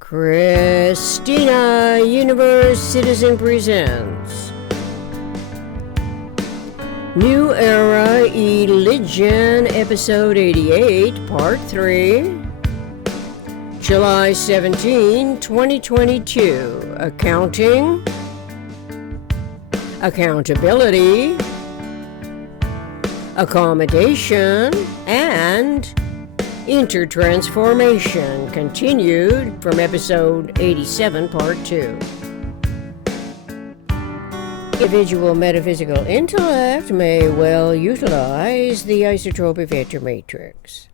Christina Universe Citizen presents New Era Religion, Episode 88, Part 3, July 17, 2022. Accounting, Accountability, Accommodation, and Intertransformation, continued from Episode 87, Part 2. Individual metaphysical intellect may well utilize the isotropic matrix.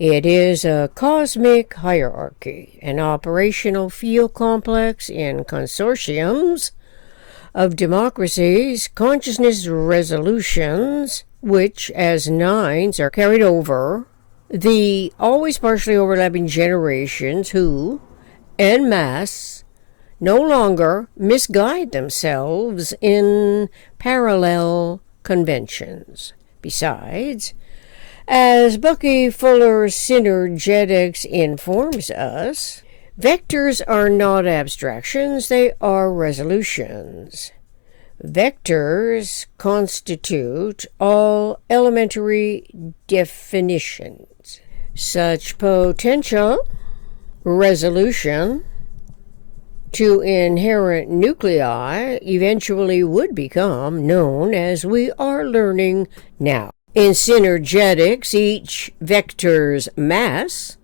It is a cosmic hierarchy, an operational field complex in consortiums of democracies, consciousness resolutions, which as nines are carried over the always partially overlapping generations who, en masse, no longer misguide themselves in parallel conventions. Besides, as Bucky Fuller's Synergetics informs us, vectors are not abstractions, they are resolutions. Vectors constitute all elementary definitions. Such potential resolution to inherent nuclei eventually would become known as we are learning now. In Synergetics, each vector's mass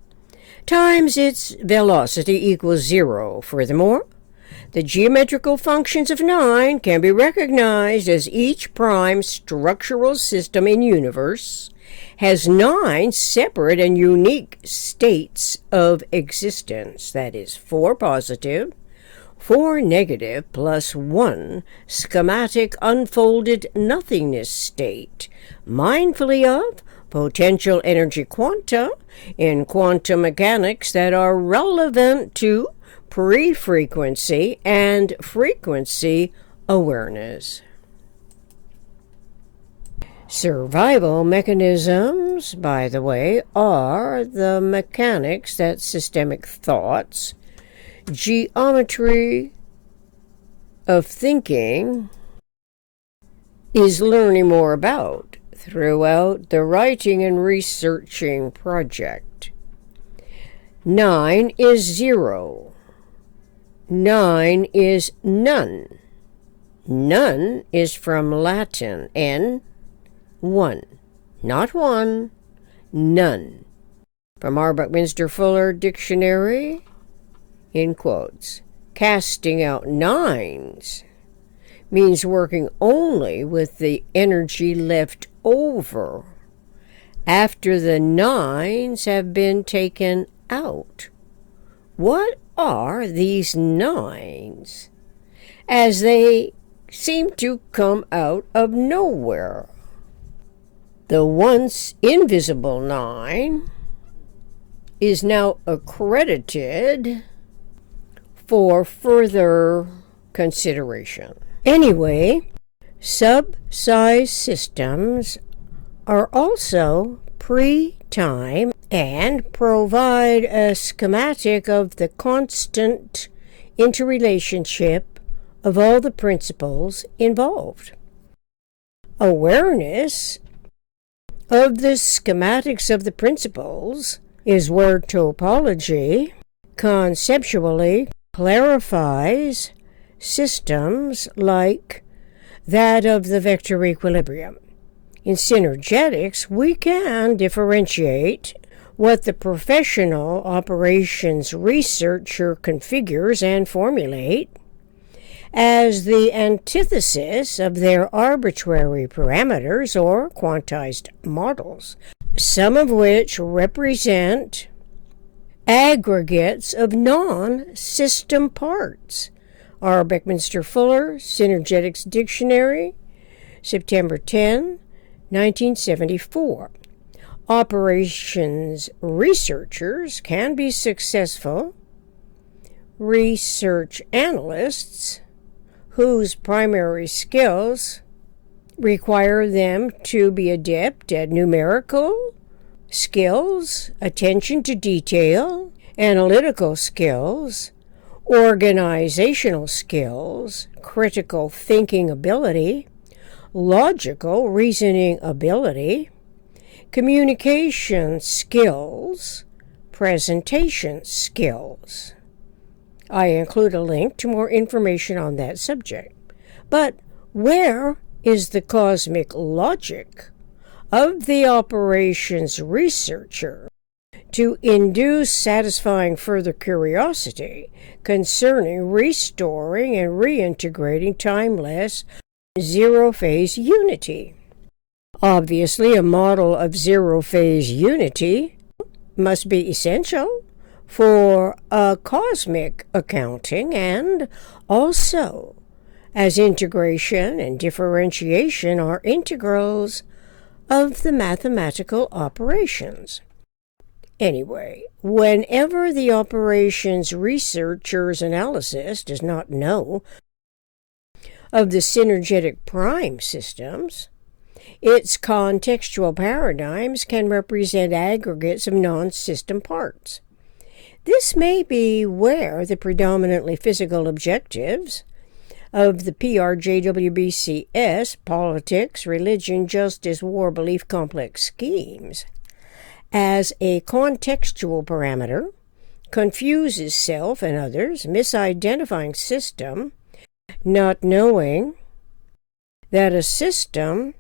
times its velocity equals 0. Furthermore, the geometrical functions of 9 can be recognized as each prime structural system in universe has 9 separate and unique states of existence. That is 4 positive, 4 negative, plus 1 schematic unfolded nothingness state, mindfully of potential energy quanta in quantum mechanics that are relevant to pre-frequency and frequency awareness. Survival mechanisms, by the way, are the mechanics that systemic thoughts, geometry of thinking, is learning more about throughout the writing and researching project. 9 is 0. 9 is none. None is from Latin, n, 1. Not one, none. From our Buckminster Fuller Dictionary, in quotes, casting out nines means working only with the energy left over after the nines have been taken out. What are these nines, as they seem to come out of nowhere? The once invisible 9 is now accredited for further consideration. Anyway, sub-size systems are also pre-time and provide a schematic of the constant interrelationship of all the principles involved. Awareness of the schematics of the principles is where topology conceptually clarifies systems like that of the vector equilibrium. In Synergetics, we can differentiate what the professional operations researcher configures and formulate as the antithesis of their arbitrary parameters or quantized models, some of which represent aggregates of non-system parts. Our Buckminster Fuller Synergetics Dictionary, September 10, 1974. Operations researchers can be successful research analysts whose primary skills require them to be adept at numerical skills, attention to detail, analytical skills, organizational skills, critical thinking ability, logical reasoning ability, communication skills, presentation skills. I include a link to more information on that subject. But where is the cosmic logic of the operations researcher to induce satisfying further curiosity concerning restoring and reintegrating timeless zero-phase unity? Obviously, a model of zero-phase unity must be essential for a cosmic accounting, and also as integration and differentiation are integrals of the mathematical operations. Anyway, whenever the operations researcher's analysis does not know of the synergetic prime systems, its contextual paradigms can represent aggregates of non-system parts. This may be where the predominantly physical objectives of the PRJWBCS, politics, religion, justice, war, belief, complex schemes, as a contextual parameter, confuses self and others, misidentifying system, not knowing that a system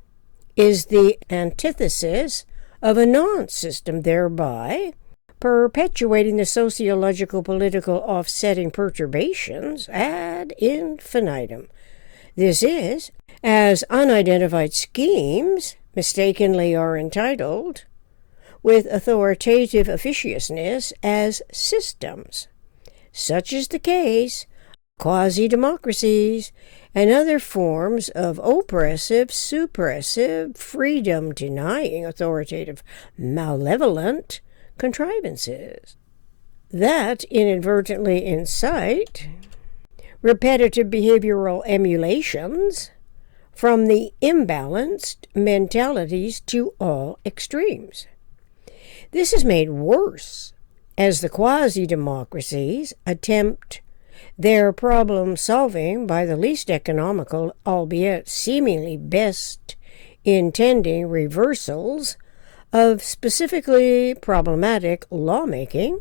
is the antithesis of a non-system, thereby perpetuating the sociological political offsetting perturbations ad infinitum. This is, as unidentified schemes mistakenly are entitled, with authoritative officiousness as systems. Such is the case quasi-democracies and other forms of oppressive, suppressive, freedom-denying, authoritative, malevolent contrivances that inadvertently incite repetitive behavioral emulations from the imbalanced mentalities to all extremes. This is made worse as the quasi-democracies attempt their problem-solving by the least economical, albeit seemingly best intending reversals of specifically problematic lawmaking,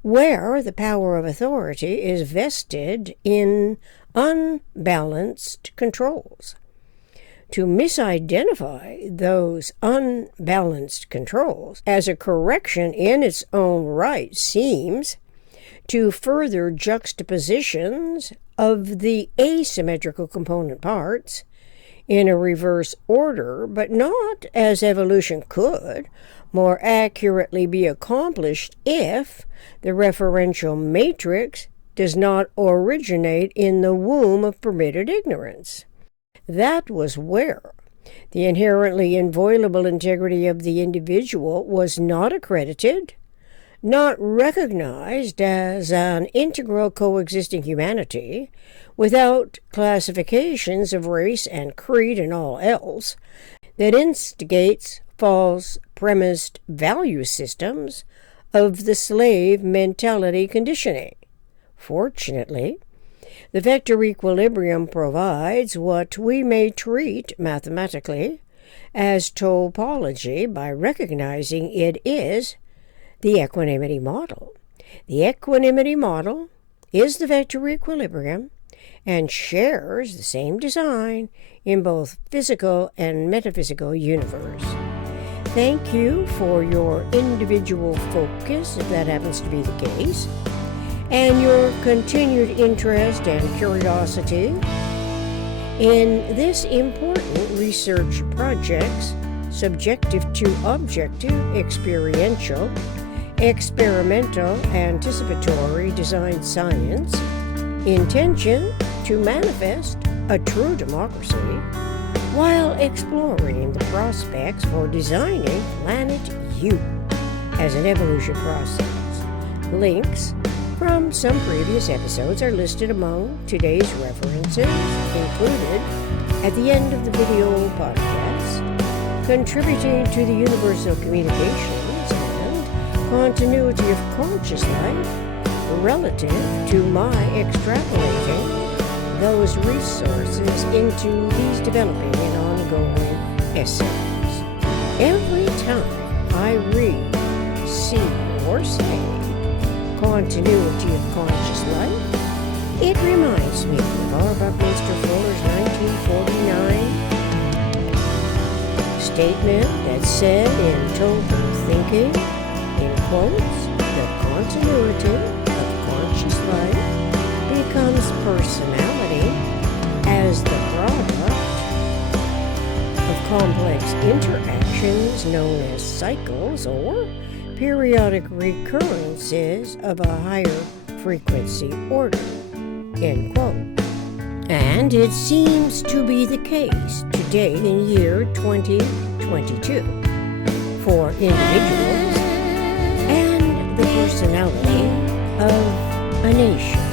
where the power of authority is vested in unbalanced controls. To misidentify those unbalanced controls as a correction in its own right seems to further juxtapositions of the asymmetrical component parts in a reverse order, but not as evolution could more accurately be accomplished if the referential matrix does not originate in the womb of permitted ignorance. That was where the inherently inviolable integrity of the individual was not accredited, not recognized as an integral coexisting humanity, without classifications of race and creed and all else, that instigates false premised value systems of the slave mentality conditioning. Fortunately, the vector equilibrium provides what we may treat mathematically as topology by recognizing it is the equanimity model. The equanimity model is the vector equilibrium and shares the same design in both physical and metaphysical universe. Thank you for your individual focus, if that happens to be the case, and your continued interest and curiosity in this important research project's subjective to objective, experiential, experimental, anticipatory design science, intention to manifest a true democracy while exploring the prospects for designing Planet U as an evolution process. Links from some previous episodes are listed among today's references, included at the end of the video podcast, contributing to the universal communications and continuity of conscious life relative to my extrapolating those resources into these developing and ongoing essays. Every time I read, see, or say continuity of conscious life, it reminds me of R. Buckminster Fuller's 1949 statement that said in Total Thinking, in quotes, the continuity of conscious life becomes personality as the product of complex interactions known as cycles or periodic recurrences of a higher frequency order, end quote. And it seems to be the case today in year 2022 for individuals and the personality of a nation.